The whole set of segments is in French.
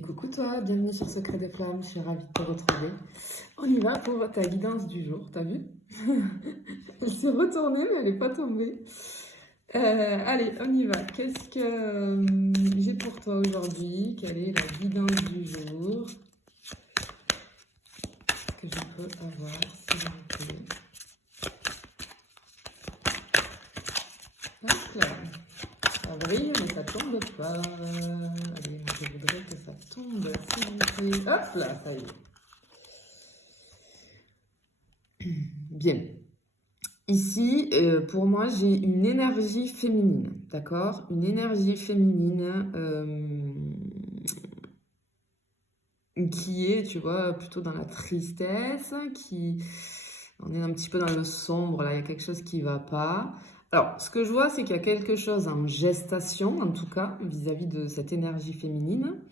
Et coucou toi, bienvenue sur Secret des Flammes, je suis ravie de te retrouver. On y va pour ta guidance du jour, t'as vu? Elle s'est retournée mais elle n'est pas tombée. Allez, on y va. Qu'est-ce que j'ai pour toi aujourd'hui? Quelle est la guidance du jour que je peux avoir, s'il vous plaît? Hop là. Ça brille, mais ça tombe pas. Allez, moi, je voudrais que ça tombe, s'il vous plaît. Hop là, ça y est. Bien. Ici, pour moi, j'ai une énergie féminine, d'accord? Une énergie féminine qui est, tu vois, plutôt dans la tristesse, on est un petit peu dans le sombre, là, il y a quelque chose qui ne va pas. Alors, ce que je vois, c'est qu'il y a quelque chose en gestation, en tout cas, vis-à-vis de cette énergie féminine.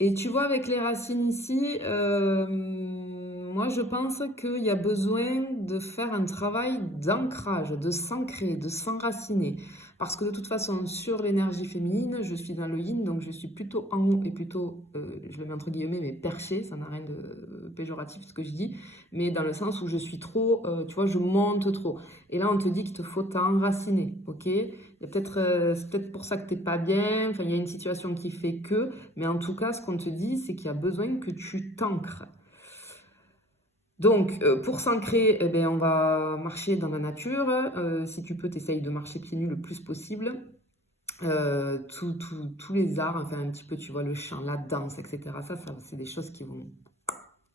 Et tu vois, avec les racines ici, moi je pense qu'il y a besoin de faire un travail d'ancrage, de s'ancrer, de s'enraciner. Parce que de toute façon, sur l'énergie féminine, je suis dans le yin, donc je suis plutôt en haut et plutôt, je le mets entre guillemets, mais perché, ça n'a rien de péjoratif ce que je dis, mais dans le sens où je suis trop, tu vois, je monte trop. Et là, on te dit qu'il te faut t'enraciner, ok? C'est peut-être pour ça que t'es pas bien, enfin, il y a une situation qui fait que, mais en tout cas, ce qu'on te dit, c'est qu'il y a besoin que tu t'ancres. Donc, pour s'ancrer, eh bien, on va marcher dans la nature. Si tu peux, t'essayes de marcher pieds nus le plus possible. Tous les arts, enfin un petit peu, tu vois, le chant, la danse, etc. Ça c'est des choses qui vont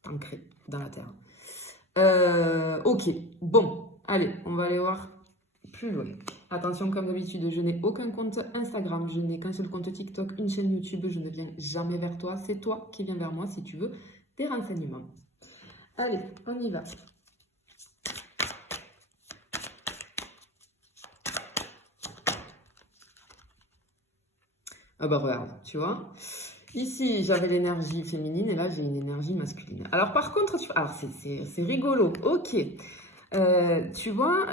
t'ancrer dans la terre. Ok, bon, allez, on va aller voir plus loin. Attention, comme d'habitude, je n'ai aucun compte Instagram, je n'ai qu'un seul compte TikTok, une chaîne YouTube, je ne viens jamais vers toi. C'est toi qui viens vers moi si tu veux des renseignements. Allez, on y va. Ah bah regarde, tu vois. Ici, j'avais l'énergie féminine et là, j'ai une énergie masculine. Alors par contre, alors c'est rigolo, ok. Tu vois,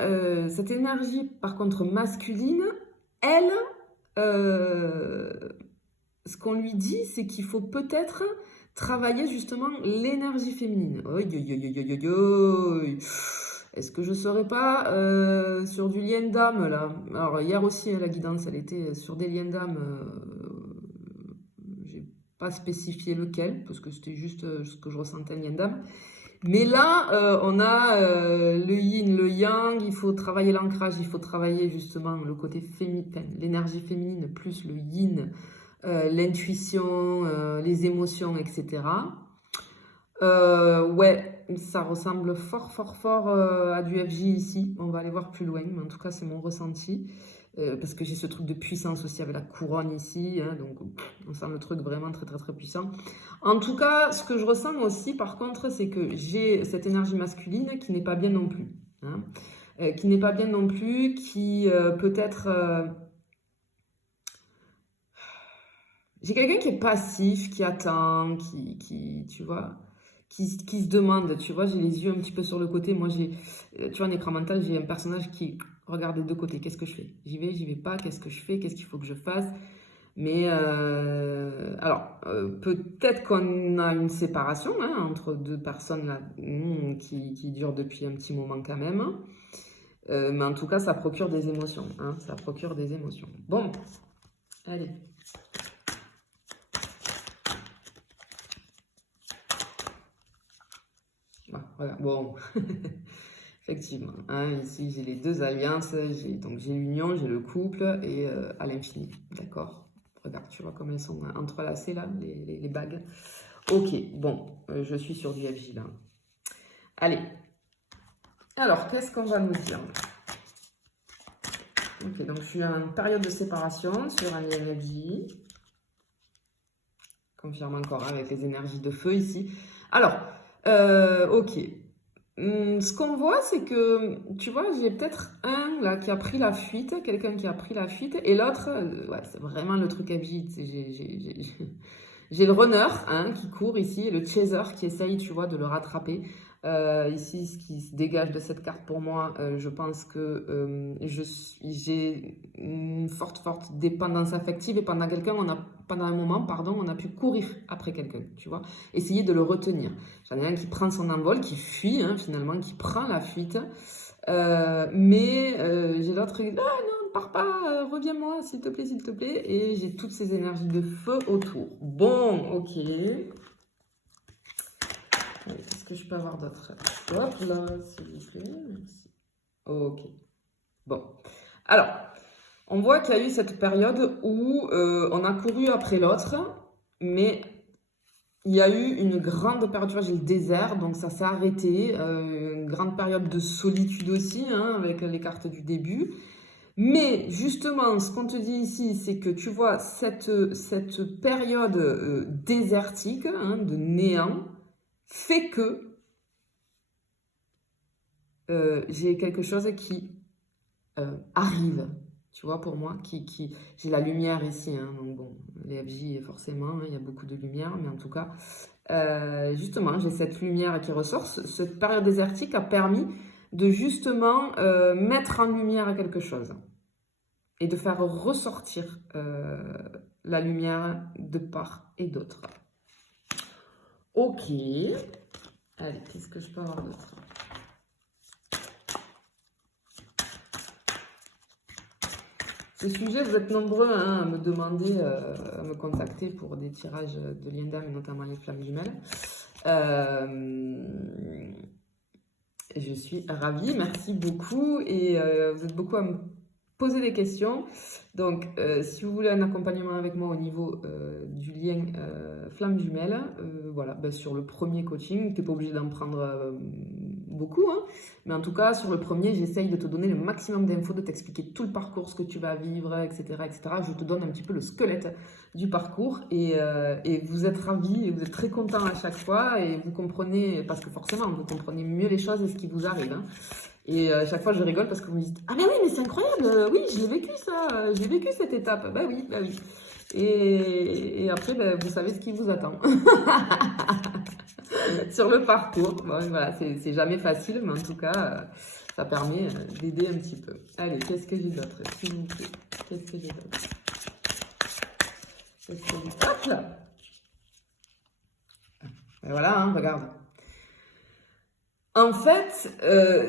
cette énergie, par contre, masculine, elle, ce qu'on lui dit, c'est qu'il faut peut-être travailler justement l'énergie féminine. Oi, oi, oi, oi, oi, oi. Est-ce que je ne serais pas sur du lien d'âme là? Alors hier aussi, la guidance, elle était sur des liens d'âme. J'ai pas spécifié lequel, parce que c'était juste ce que je ressentais, un lien d'âme. Mais là, on a le yin, le yang, il faut travailler l'ancrage, il faut travailler justement le côté féminin, l'énergie féminine plus le yin, l'intuition, les émotions, etc. Ouais, ça ressemble fort, fort, fort à du FJ ici. On va aller voir plus loin, mais en tout cas, c'est mon ressenti. Parce que j'ai ce truc de puissance aussi avec la couronne ici, hein, donc on sent le truc vraiment très, très, très puissant. En tout cas, ce que je ressens aussi, par contre, c'est que j'ai cette énergie masculine qui n'est pas bien non plus. Hein, qui n'est pas bien non plus, qui peut-être... J'ai quelqu'un qui est passif, qui attend, tu vois, qui se demande, tu vois, j'ai les yeux un petit peu sur le côté. Moi, tu vois, en écran mental, j'ai un personnage qui regarde des deux côtés. Qu'est-ce que je fais? J'y vais pas, qu'est-ce que je fais? Qu'est-ce qu'il faut que je fasse? Mais, alors, peut-être qu'on a une séparation hein, entre deux personnes là, qui dure depuis un petit moment quand même. Mais en tout cas, ça procure des émotions. Hein, ça procure des émotions. Bon, allez. Voilà, bon, effectivement, hein, ici j'ai les deux alliances, j'ai l'union, j'ai le couple et à l'infini, d'accord? Regarde, tu vois comme elles sont entrelacées là, les bagues. Ok, bon, je suis sur du FJ là. Allez, alors qu'est-ce qu'on va nous dire? Ok, donc je suis en période de séparation sur un lien FJ. Confirme encore avec les énergies de feu ici. Alors, ok. Ce qu'on voit, c'est que, tu vois, j'ai peut-être un là qui a pris la fuite, quelqu'un qui a pris la fuite, et l'autre, ouais, c'est vraiment le truc FJ. J'ai le runner hein, qui court ici et le chaser qui essaye, tu vois, de le rattraper. Ici, ce qui se dégage de cette carte pour moi, je pense que j'ai une forte dépendance affective et pendant un moment, pardon, on a pu courir après quelqu'un, tu vois, essayer de le retenir. J'en ai un qui prend son envol, qui fuit hein, finalement, qui prend la fuite, mais j'ai l'autre qui dit ah non, ne pars pas, reviens-moi, s'il te plaît, et j'ai toutes ces énergies de feu autour. Bon, ok. Qu'est-ce que je peux avoir d'autre? Hop là, s'il vous plaît. Merci. Ok. Bon. Alors, on voit qu'il y a eu cette période où on a couru après l'autre, mais il y a eu une grande période, tu vois, j'ai le désert, donc ça s'est arrêté. Une grande période de solitude aussi, hein, avec les cartes du début. Mais justement, ce qu'on te dit ici, c'est que tu vois, cette période désertique, hein, de néant, fait que j'ai quelque chose qui arrive, tu vois, pour moi, j'ai la lumière ici, hein, donc bon, les FJ, forcément, hein, il y a beaucoup de lumière, mais en tout cas, justement, j'ai cette lumière qui ressort. Cette période désertique a permis de justement mettre en lumière quelque chose et de faire ressortir la lumière de part et d'autre. Ok, allez, qu'est-ce que je peux avoir d'autre? Ce sujet, vous êtes nombreux hein, à me demander, à me contacter pour des tirages de liens d'âme, notamment les flammes jumelles. Je suis ravie, merci beaucoup. Et vous êtes beaucoup à me poser des questions. Donc, si vous voulez un accompagnement avec moi au niveau du lien flamme jumelle, voilà, ben, sur le premier coaching, tu n'es pas obligé d'en prendre beaucoup, hein, mais en tout cas, sur le premier, j'essaye de te donner le maximum d'infos, de t'expliquer tout le parcours, ce que tu vas vivre, etc., etc. Je te donne un petit peu le squelette du parcours et vous êtes ravis, et vous êtes très contents à chaque fois et vous comprenez, parce que forcément, vous comprenez mieux les choses et ce qui vous arrive, hein. Et chaque fois, je rigole parce que vous me dites « Ah mais oui, mais c'est incroyable, oui, je l'ai vécu ça, j'ai vécu cette étape. » Bah oui, bah oui. Et après, ben, vous savez ce qui vous attend sur le parcours. Bon, voilà, c'est jamais facile, mais en tout cas, ça permet d'aider un petit peu. Allez, qu'est-ce que j'ai d'autre, s'il vous plaît? Qu'est-ce que j'ai d'autre? Hop là! Et voilà, hein, regarde. En fait,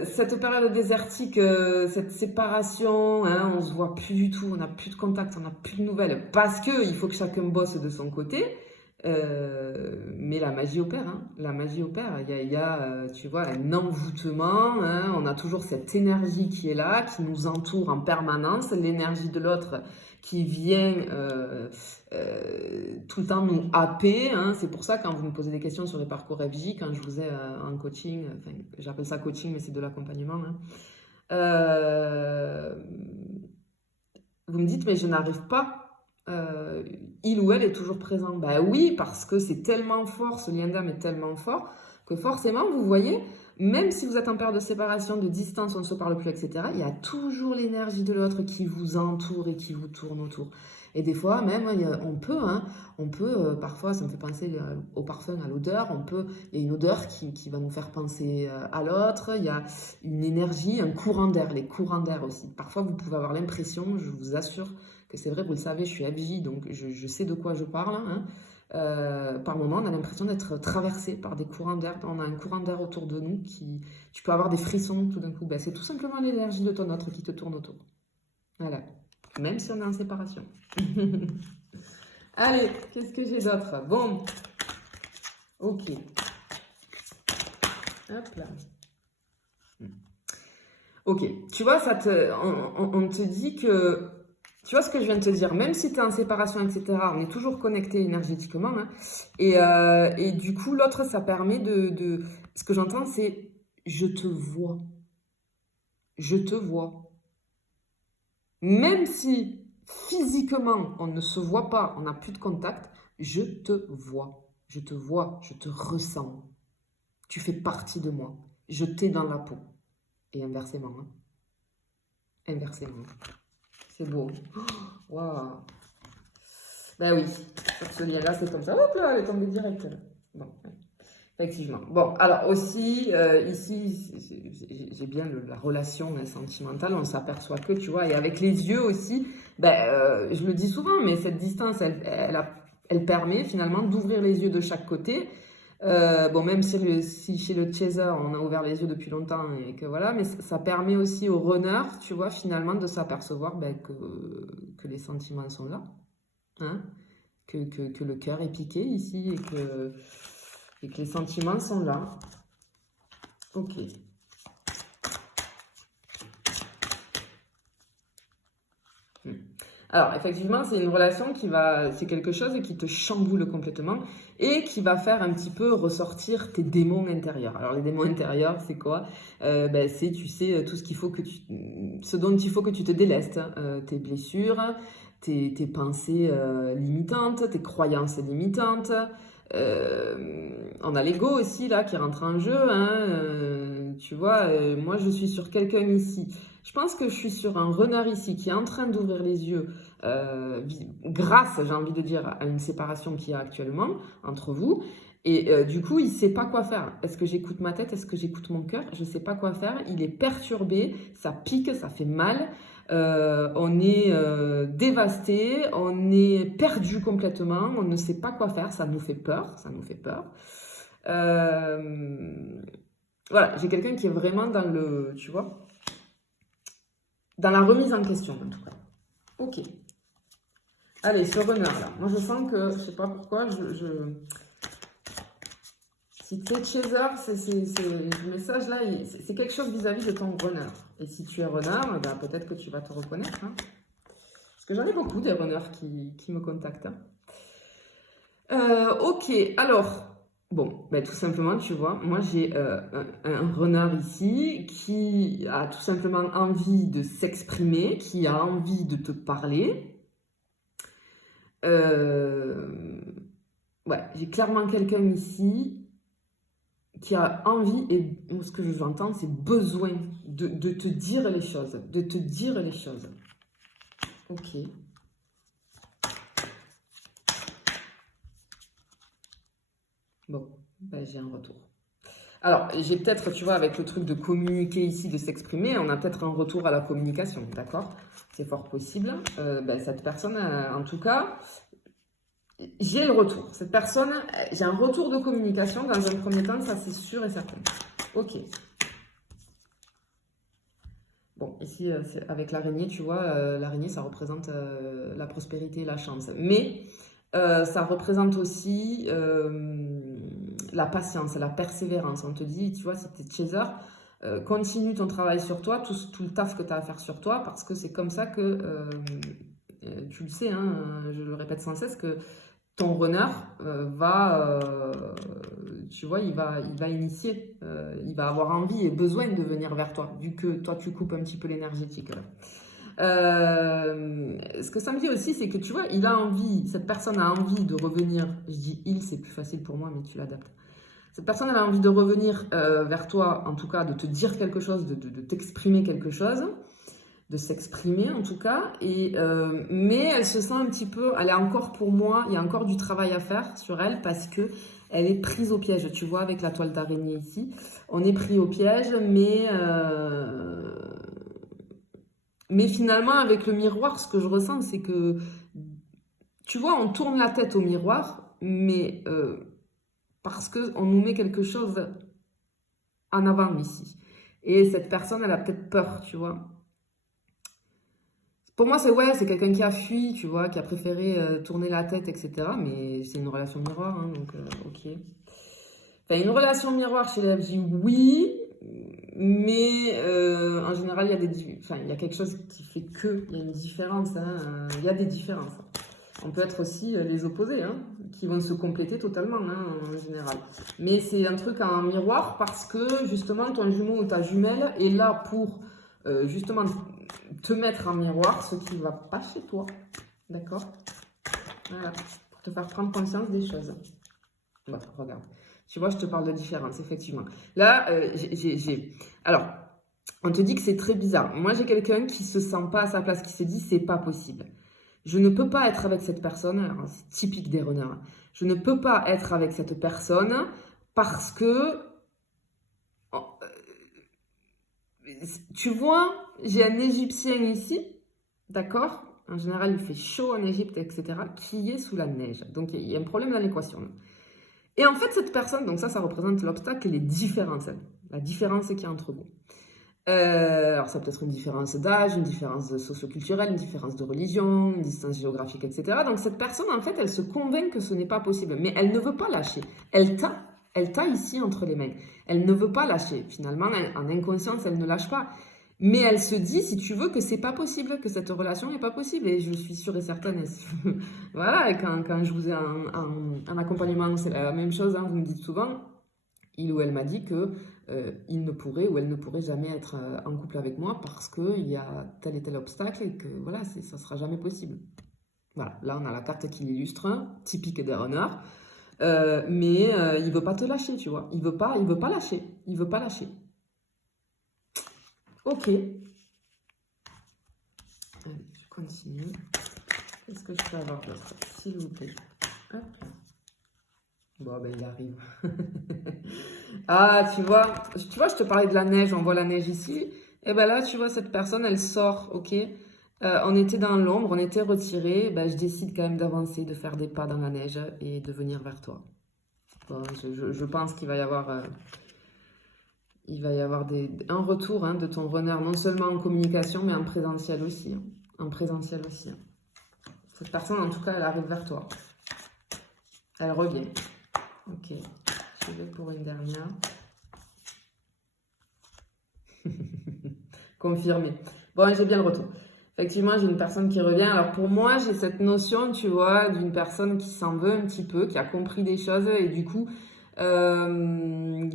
cette période désertique, cette séparation, hein, on se voit plus du tout, on n'a plus de contact, on n'a plus de nouvelles, parce qu'il faut que chacun bosse de son côté. Mais la magie opère, hein, la magie opère. Il y a tu vois, un envoûtement, hein, on a toujours cette énergie qui est là, qui nous entoure en permanence, l'énergie de l'autre qui vient tout le temps nous happer, hein. C'est pour ça quand vous me posez des questions sur les parcours FJ, quand je vous ai en coaching, enfin, j'appelle ça coaching, mais c'est de l'accompagnement, hein. Vous me dites, mais je n'arrive pas. Il ou elle est toujours présent. Ben oui, parce que c'est tellement fort, ce lien d'âme est tellement fort, que forcément, vous voyez, même si vous êtes en période de séparation, de distance, on ne se parle plus, etc., il y a toujours l'énergie de l'autre qui vous entoure et qui vous tourne autour. Et des fois, même, on peut parfois, ça me fait penser au parfum, à l'odeur, il y a une odeur qui va nous faire penser à l'autre, il y a une énergie, un courant d'air, les courants d'air aussi. Parfois, vous pouvez avoir l'impression, je vous assure, que c'est vrai, vous le savez, je suis FJ, donc je sais de quoi je parle, hein. Par moment, on a l'impression d'être traversé par des courants d'air. On a un courant d'air autour de nous tu peux avoir des frissons tout d'un coup. Ben, c'est tout simplement l'énergie de ton autre qui te tourne autour. Voilà. Même si on est en séparation. Allez, qu'est-ce que j'ai d'autre? Bon. Ok. Hop là. Ok. Tu vois, on te dit que... Tu vois ce que je viens de te dire, même si tu es en séparation, etc., on est toujours connecté énergétiquement, hein, et du coup, l'autre, ça permet de... Ce que j'entends, c'est « je te vois ». Je te vois. Même si physiquement, on ne se voit pas, on n'a plus de contact, je te vois. Je te vois, je te ressens. Tu fais partie de moi. Je t'ai dans la peau. Et inversement. Hein. Inversement. C'est beau. Waouh. Ben oui, sur ce lien-là, c'est comme ça. Hop là, elle est tombée direct. Bon, ouais. Effectivement. Bon, alors aussi, ici, j'ai bien la relation sentimentale, on s'aperçoit que, tu vois, et avec les yeux aussi, ben, je le dis souvent, mais cette distance, elle permet finalement d'ouvrir les yeux de chaque côté. Bon, même si chez le chaser, on a ouvert les yeux depuis longtemps et que voilà, mais ça permet aussi aux runners, tu vois, finalement, de s'apercevoir ben, que les sentiments sont là, hein, que le cœur est piqué ici et que les sentiments sont là. Ok. Alors, effectivement, c'est une relation c'est quelque chose qui te chamboule complètement et qui va faire un petit peu ressortir tes démons intérieurs. Alors, les démons intérieurs, c'est quoi? Ben, c'est, tu sais, tout ce ce dont il faut que tu te délestes, tes blessures, tes pensées limitantes, tes croyances limitantes. On a l'ego aussi là qui rentre en jeu, hein, tu vois, moi je suis sur quelqu'un ici. Je pense que je suis sur un runner ici qui est en train d'ouvrir les yeux grâce, j'ai envie de dire, à une séparation qu'il y a actuellement entre vous. Et du coup, il ne sait pas quoi faire. Est-ce que j'écoute ma tête? Est-ce que j'écoute mon cœur? Je ne sais pas quoi faire. Il est perturbé, ça pique, ça fait mal. On est dévasté, on est perdu complètement, on ne sait pas quoi faire, ça nous fait peur, ça nous fait peur. Voilà, j'ai quelqu'un qui est vraiment dans le, tu vois, dans la remise en question en tout cas. Ok. Allez, ce runner là, moi je sens que, je sais pas pourquoi, si tu es chaser, le message là, c'est quelque chose vis-à-vis de ton runner. Et si tu es runner, ben, peut-être que tu vas te reconnaître. Hein. Parce que j'en ai beaucoup des runners qui me contactent. Ok, alors, bon, ben, tout simplement, tu vois, moi j'ai un runner ici qui a tout simplement envie de s'exprimer, qui a envie de te parler. Ouais, j'ai clairement quelqu'un ici qui a envie, et ce que je veux entendre, c'est besoin de te dire les choses, de te dire les choses. Ok. Bon, ben, j'ai un retour. Alors, j'ai peut-être, tu vois, avec le truc de communiquer ici, de s'exprimer, on a peut-être un retour à la communication, d'accord? C'est fort possible. Ben, cette personne, en tout cas, j'ai le retour. Cette personne, j'ai un retour de communication dans un premier temps, ça c'est sûr et certain. Ok. Bon, ici, avec l'araignée, tu vois, l'araignée, ça représente la prospérité et la chance. Mais ça représente aussi la patience, la persévérance. On te dit, tu vois, si tu es chaser, continue ton travail sur toi, tout le taf que tu as à faire sur toi, parce que c'est comme ça que, tu le sais, hein, je le répète sans cesse, que ton runner tu vois, il va initier, il va avoir envie et besoin de venir vers toi, vu que toi, tu coupes un petit peu l'énergétique. Ce que ça me dit aussi, c'est que tu vois, cette personne a envie de revenir, je dis il, c'est plus facile pour moi, mais tu l'adaptes. Cette personne elle a envie de revenir vers toi, en tout cas, de te dire quelque chose, de t'exprimer quelque chose, de s'exprimer en tout cas, mais elle se sent un petit peu, elle est encore pour moi, il y a encore du travail à faire sur elle parce que elle est prise au piège, tu vois, avec la toile d'araignée ici, on est pris au piège, mais finalement avec le miroir, ce que je ressens, c'est que, tu vois, on tourne la tête au miroir, mais parce qu'on nous met quelque chose en avant ici, et cette personne, elle a peut-être peur, tu vois. Pour moi, c'est quelqu'un qui a fui, tu vois, qui a préféré tourner la tête, etc. Mais c'est une relation miroir, hein, donc ok. Enfin, une relation miroir chez les FJ, oui, mais en général, il y a quelque chose qui fait il y a une différence, hein, il y a des différences. On peut être aussi les opposés, hein, qui vont se compléter totalement, hein, en général. Mais c'est un truc en miroir parce que, justement, ton jumeau ou ta jumelle est là pour, justement, te mettre en miroir ce qui ne va pas chez toi. D'accord? Voilà. Pour te faire prendre conscience des choses. Voilà, regarde. Tu vois, je te parle de différence, effectivement. Là, alors, on te dit que c'est très bizarre. Moi, j'ai quelqu'un qui se sent pas à sa place, qui se dit c'est pas possible. Je ne peux pas être avec cette personne, alors c'est typique des runners, hein. Je ne peux pas être avec cette personne parce que, oh, tu vois, j'ai un Égyptien ici, d'accord? En général, il fait chaud en Égypte, etc., qui est sous la neige. Donc, il y a un problème dans l'équation. Et en fait, cette personne, donc ça représente l'obstacle et les différences. La différence qu'il y a entre vous. Alors, ça peut être une différence d'âge, une différence socio-culturelle, une différence de religion, une distance géographique, etc. Donc, cette personne, en fait, elle se convainc que ce n'est pas possible, mais elle ne veut pas lâcher. Elle t'a ici entre les mains. Elle ne veut pas lâcher. Finalement, en inconscience, elle ne lâche pas. Mais elle se dit, si tu veux, que c'est pas possible, que cette relation n'est pas possible. Et je suis sûre et certaine. Voilà, quand je vous ai en accompagnement, c'est la même chose. Hein, vous me dites souvent, il ou elle m'a dit que il ne pourrait ou elle ne pourrait jamais être en couple avec moi parce qu'il y a tel et tel obstacle et que voilà, ça sera jamais possible. Voilà, là on a la carte qui l'illustre, typique des runners. Mais il veut pas te lâcher, tu vois. Il veut pas lâcher. Il veut pas lâcher. Ok. Allez, je continue. Qu'est-ce que je peux avoir d'autre, s'il vous plaît? Hop là. Bon, ben il arrive. Ah, tu vois, je te parlais de la neige, on voit la neige ici. Et ben là, tu vois, cette personne, elle sort, ok? On était dans l'ombre, on était retirés. Ben, je décide quand même d'avancer, de faire des pas dans la neige et de venir vers toi. Bon, je pense qu'il va y avoir, un retour hein, de ton runner, non seulement en communication, mais en présentiel aussi. Hein. En présentiel aussi. Hein. Cette personne, en tout cas, elle arrive vers toi. Elle revient. Ok, je vais pour une dernière. Confirmé. Bon, j'ai bien le retour. Effectivement, j'ai une personne qui revient. Alors pour moi, j'ai cette notion, tu vois, d'une personne qui s'en veut un petit peu, qui a compris des choses et du coup,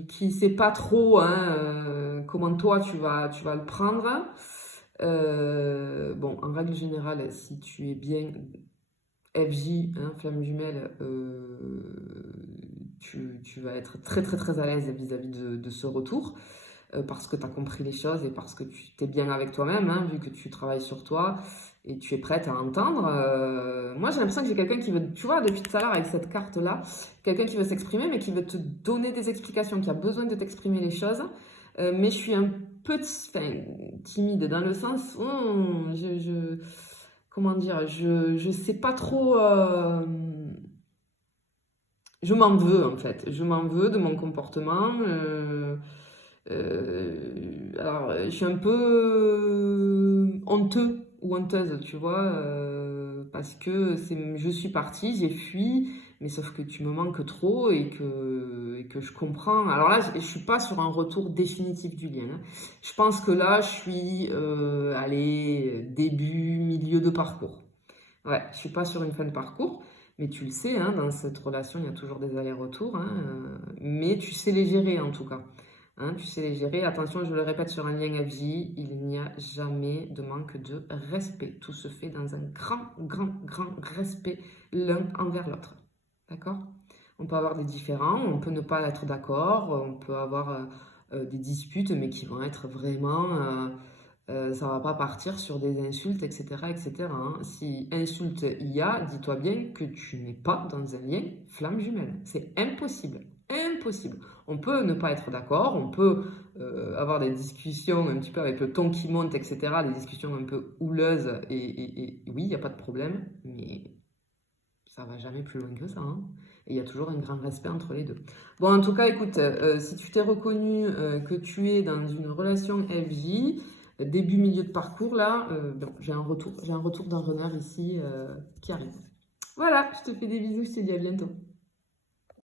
qui sait pas trop hein, comment toi tu vas le prendre. Bon, en règle générale, si tu es bien FJ, hein, flamme jumelle, tu vas être très très très à l'aise vis-à-vis de ce retour parce que tu as compris les choses et parce que tu t'es bien avec toi-même, hein, vu que tu travailles sur toi et tu es prête à entendre. Moi, j'ai l'impression que j'ai quelqu'un qui veut, tu vois, depuis tout à l'heure avec cette carte-là, quelqu'un qui veut s'exprimer, mais qui veut te donner des explications, qui a besoin de t'exprimer les choses. Mais je suis un peu timide dans le sens où comment dire, je sais pas trop. Je m'en veux en fait. Je m'en veux de mon comportement. Alors, je suis un peu honteux ou honteuse, tu vois, parce que je suis partie, j'ai fui, mais sauf que tu me manques trop et que je comprends. Alors là, je suis pas sur un retour définitif du lien. Hein. Je pense que là, je suis, allez, début, milieu de parcours. Ouais, je suis pas sur une fin de parcours. Mais tu le sais, hein, dans cette relation, il y a toujours des allers-retours, hein, mais tu sais les gérer en tout cas. Hein, tu sais les gérer. Attention, je le répète sur un lien FJ, il n'y a jamais de manque de respect. Tout se fait dans un grand respect l'un envers l'autre. D'accord? On peut avoir des différends, on peut ne pas être d'accord, on peut avoir des disputes, mais qui vont être vraiment... ça va pas partir sur des insultes, etc. etc. hein. Si insulte il y a, dis-toi bien que tu n'es pas dans un lien flamme jumelle. C'est impossible. Impossible. On peut ne pas être d'accord, on peut avoir des discussions un petit peu avec le ton qui monte, etc. Des discussions un peu houleuses, et oui, il n'y a pas de problème, mais ça va jamais plus loin que ça. Hein. Et il y a toujours un grand respect entre les deux. Bon, en tout cas, écoute, si tu t'es reconnu que tu es dans une relation FJ, début, milieu de parcours, là, bon, j'ai un retour d'un runner ici qui arrive. Voilà, je te fais des bisous, je te dis à bientôt.